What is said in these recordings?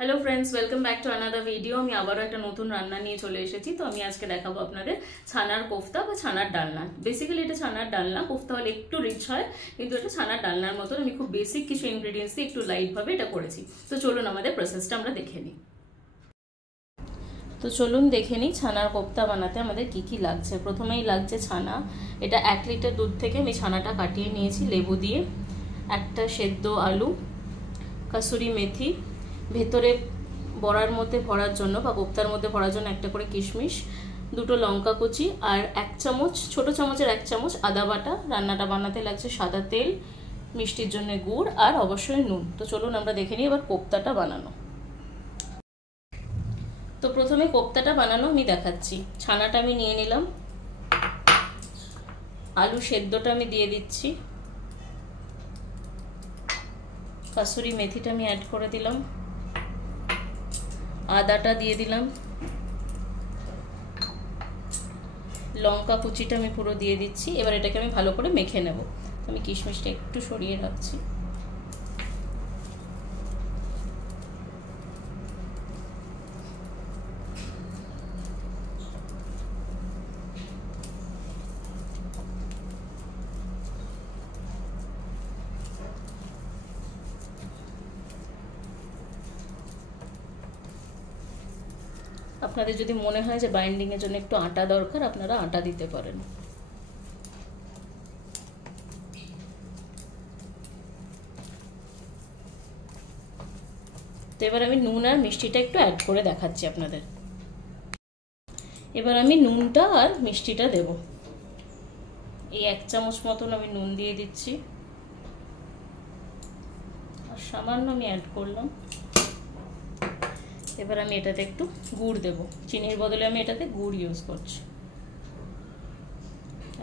Hello friends, welcome back to another video. আমি আবারও একটা নতুন রান্না নিয়ে চলে এসেছি। তো আমি আজকে দেখাবো আপনাদের ছানার কোফতা বা ছানার ডালনা। বেসিক্যালি এটা ছানার ডালনা, কোফতা হলে একটু রিচ হয়, কিন্তু এটা ছানার ডালনার মতন আমি খুব বেসিক কিছু ইনগ্রিডিয়েন্টস দিয়ে একটু লাইটভাবে এটা করেছি। তো চলুন আমাদের প্রসেসটা আমরা দেখে নিই। তো চলুন দেখে নিই ছানার কোফতা বানাতে আমাদের কি কি লাগছে। প্রথমেই লাগছে ছানা। এটা 1 লিটার দুধ থেকে আমি ছানাটা কাটিয়ে নিয়েছি লেবু দিয়ে। একটা সেদ্ধ আলু, কাসুরি মেথি, ভেতরে বড়ার মধ্যে ভরার জন্য বা কোফতার মধ্যে ভরার জন্য একটা করে কিশমিশ, দুটো লঙ্কা কুচি, আর 1 চামচ, ছোট চামচের 1 চামচ আদা বাটা। রান্নাটা বানাতে লাগছে সাদা তেল, মিষ্টির জন্য গুড় আর অবশ্যই নুন। তো চলুন আমরা দেখে নিই এবার কোফতাটা বানানো। তো প্রথমে কোফতাটা বানানো আমি দেখাচ্ছি। ছানাটা আমি নিয়ে নিলাম, আলু সেদ্ধটা আমি দিয়ে দিচ্ছি, কাসুরি মেথিটা আমি অ্যাড করে দিলাম, আদাটা দিয়ে দিলাম, লঙ্কা কুচিটা আমি পুরো দিয়ে দিচ্ছি। এবার এটাকে আমি ভালো করে মেখে নেব। আমি কিশমিশটা একটু সরিয়ে রাখছি। আপনাদের যদি মনে হয় যে বাইন্ডিং এর জন্য একটু আটা দরকার, আপনারা আটা দিতে পারেন। তো এবার আমি নুন আর মিষ্টিটা একটু অ্যাড করে দেখাচ্ছি আপনাদের। এবার আমি নুনটা আর মিষ্টিটা দেব। এই 1 চামচ মতন আমি নুন দিয়ে দিচ্ছি, আর সামান্য আমি অ্যাড করলাম। এবার আমি এটাতে একটু গুড় দেব। চিনির বদলে আমি এটাতে গুড় ইউজ করছি।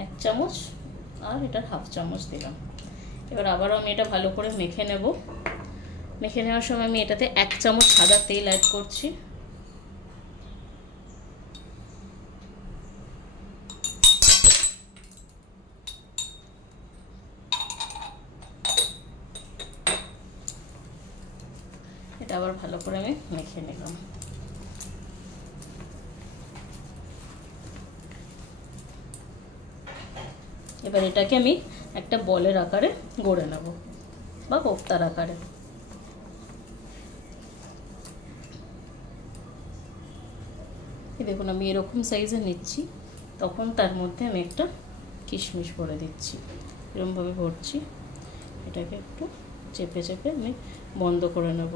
1 চামচ আর এটার 1/2 চামচ দিলাম। এবার আবারও আমি এটা ভালো করে মেখে নেব। মেখে নেওয়ার সময় আমি এটাতে 1 চামচ সাদা তেল অ্যাড করছি। এটা আবার ভালো করে আমি মেখে নিলাম। এবার এটাকে আমি একটা বলের আকারে গড়ে নেব বা কোফতার আকারে। দেখুন আমি এরকম সাইজে নিচ্ছি, তখন তার মধ্যে আমি একটা কিশমিশ ভরে দিচ্ছি। এরকমভাবে ভরছি। এটাকে একটু চেপে চেপে আমি বন্ধ করে নেব।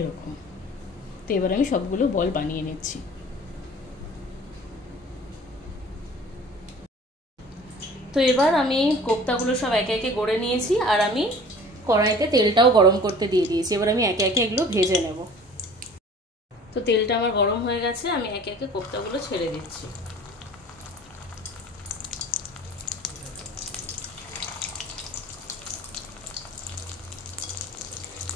এরকম। তো এবার আমি সবগুলো বল বানিয়ে নিচ্ছি। তো এবার আমি কোফতাগুলো সব একে একে গড়ে নিয়েছি, আর আমি কড়াইতে তেলটাও গরম করতে দিয়ে দিয়েছি। এবার আমি একে একে এগুলো ভেজে নেব। তো তেলটা আমার গরম হয়ে গেছে, আমি একে একে কোফতাগুলো ছেড়ে দিচ্ছি।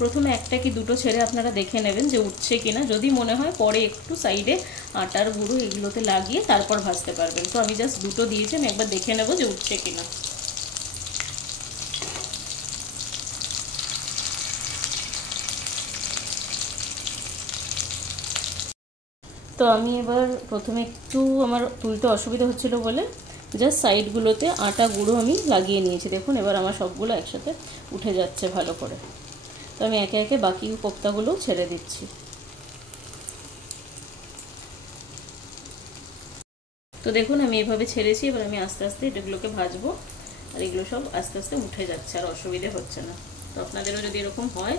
প্রথমে একটা কি দুটো ছেড়ে আপনারা দেখে নেবেন যে উঠছে কিনা। যদি মনে হয় পরে একটু সাইডে আটার গুঁড়ো এগুলোতে লাগিয়ে তারপর ভাজতে পারবেন। তো আমি জাস্ট দুটো দিয়েছি, আমি একবার দেখে নেব যে উঠছে কিনা। তো আমি এবার প্রথমে একটু আমার তুলতে অসুবিধা হচ্ছিল বলে জাস্ট সাইডগুলোতে আটা গুঁড়ো আমি লাগিয়ে নিয়েছি। দেখুন এবার আমার সবগুলো একসাথে উঠে যাচ্ছে ভালো করে। তো আমি একে একে বাকি কোফতাগুলো ছেড়ে দিচ্ছি। তো দেখুন আমি এভাবে ছেড়েছি। এবার আমি আস্তে আস্তে এগুলোকে ভাজবো, আর এগুলো সব আস্তে আস্তে উঠে যাচ্ছে, আর অসুবিধে হচ্ছে না। তো আপনাদেরও যদি এরকম হয়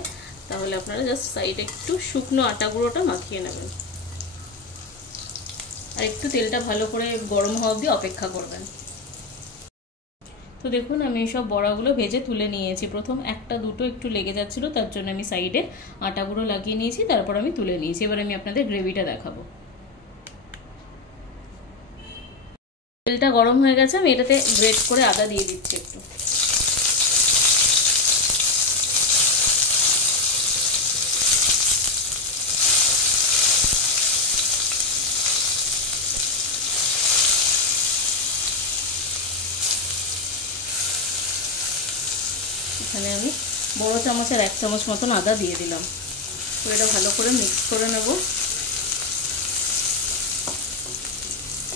তাহলে আপনারা জাস্ট সাইডে একটু শুকনো আটা গুঁড়োটা মাখিয়ে নেবেন, আর একটু তেলটা ভালো করে গরম হওয়া অবধি অপেক্ষা করবেন। তো দেখুন আমি সব বড়াগুলো ভেজে তুলে নিয়েছি। প্রথম একটা দুটো একটু লেগে যাচ্ছিল, তার জন্য আমি সাইডে আটা গুঁড়ো লাগিয়ে নিয়েছি, তারপর আমি তুলে নিয়েছি। এবার আমি আপনাদের গ্রেভিটা দেখাবো। তেলটা গরম হয়ে গেছে, আমি এটাতে গ্রেট করে আদা দিয়ে দিচ্ছি একটু। এখানে আমি বড় চামচের 1 চামচ মতন আদা দিয়ে দিলাম। তো এটা ভালো করে মিক্স করে নেব।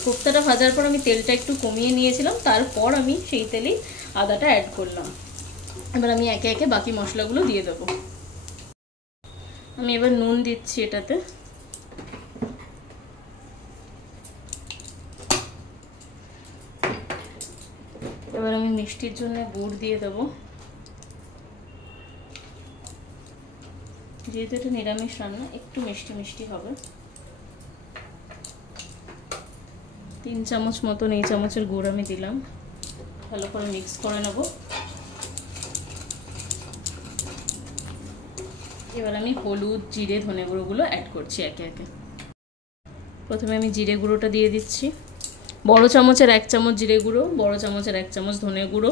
কোফতাটা ভাজার পর আমি তেলটা একটু কমিয়ে নিয়েছিলাম, তারপর আমি সেই তেলেই আদাটা অ্যাড করলাম। এবার আমি একে একে বাকি মশলাগুলো দিয়ে দেবো। আমি এবার নুন দিচ্ছি এটাতে। এবার আমি মিষ্টির জন্য গুড় দিয়ে দেবো। যেহেতু এটা নিরামিষ রান্না, একটু মিষ্টি মিষ্টি হবে। 3 চামচ মতন এই চামচের গুড় আমি দিলাম। ভালো করে মিক্স করে নেব। এবার আমি হলুদ, জিরে, ধনে গুঁড়োগুলো অ্যাড করছি একে একে। প্রথমে আমি জিরে গুঁড়োটা দিয়ে দিচ্ছি। বড় চামচের 1 চামচ জিরে গুঁড়ো, বড় চামচের 1 চামচ ধনে গুঁড়ো।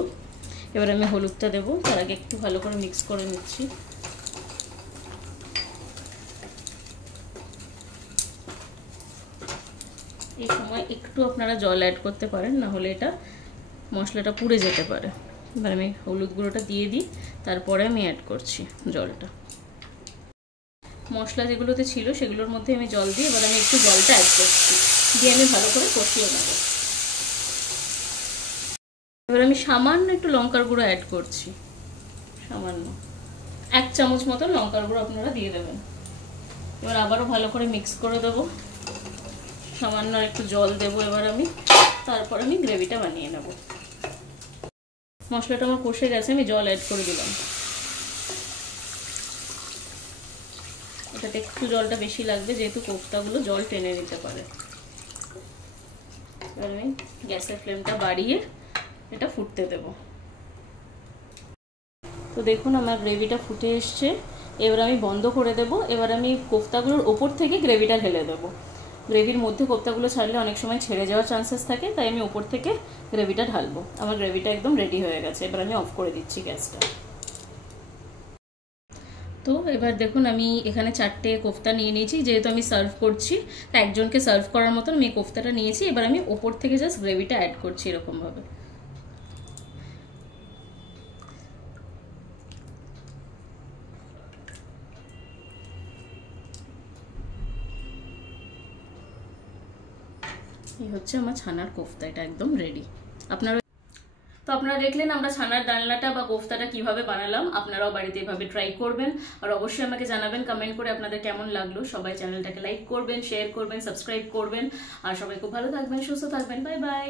এবার আমি হলুদটা দেবো, তার আগে একটু ভালো করে মিক্স করে নিচ্ছি। এই সময় একটু আপনারা জল অ্যাড করতে পারেন, না হলে এটা মশলাটা পুড়ে যেতে পারে। এবার আমি হলুদ গুঁড়োটা দিয়ে দিই, তারপরে আমি অ্যাড করছি জলটা। মশলা যেগুলোতে ছিল সেগুলোর মধ্যে আমি জল দিই। এবার আমি একটু জলটা অ্যাড করছি, দিয়ে আমি ভালো করে কষিয়ে নেব। এবার আমি সামান্য একটু লঙ্কার গুঁড়ো অ্যাড করছি, সামান্য 1 চামচ মতন লঙ্কার গুঁড়ো আপনারা দিয়ে দেবেন। এবার আবারও ভালো করে মিক্স করে দেবো। সামান্য একটু জল দেবো এবার আমি, তারপর আমি গ্রেভিটা বানিয়ে নেব। মশলাটা আমার কষে গেছে, আমি জল অ্যাড করে দিলাম। এটাতে একটু জলটা বেশি লাগবে, যেহেতু কোফতাগুলো জল টেনে নিতে পারে। এবার আমি গ্যাসের ফ্লেমটা বাড়িয়ে এটা ফুটতে দেব। তো দেখুন আমার গ্রেভিটা ফুটে এসছে। এবার আমি বন্ধ করে দেব। এবার আমি কোফতাগুলোর ওপর থেকে গ্রেভিটা ঢেলে দেবো। গ্রেভির মধ্যে কোফতাগুলো ছাড়লে অনেক সময় ছেড়ে যাওয়ার চান্সেস থাকে, তাই আমি ওপর থেকে গ্রেভিটা ঢালবো। আমার গ্রেভিটা একদম রেডি হয়ে গেছে। এবার আমি অফ করে দিচ্ছি গ্যাসটা। তো এবার দেখুন আমি এখানে 4টে কোফতা নিয়ে নিয়েছি, যেহেতু আমি সার্ভ করছি তাই একজনকে সার্ভ করার মতন আমি কোফতাটা নিয়েছি। এবার আমি ওপর থেকে জাস্ট গ্রেভিটা অ্যাড করছি এরকমভাবে। এই হচ্ছে আমার ছানার কোফতা, এটা একদম রেডি। আপনারা দেখলেন আমরা ছানার ডালনাটা বা কোফতাটা কিভাবে বানালাম। আপনারাও বাড়িতে এভাবে ট্রাই করবেন, আর অবশ্যই আমাকে জানাবেন কমেন্ট করে আপনাদের কেমন লাগলো। সবাই চ্যানেলটাকে লাইক করবেন, শেয়ার করবেন, সাবস্ক্রাইব করবেন, আর সবাই খুব ভালো থাকবেন, সুস্থ থাকবেন। Bye bye.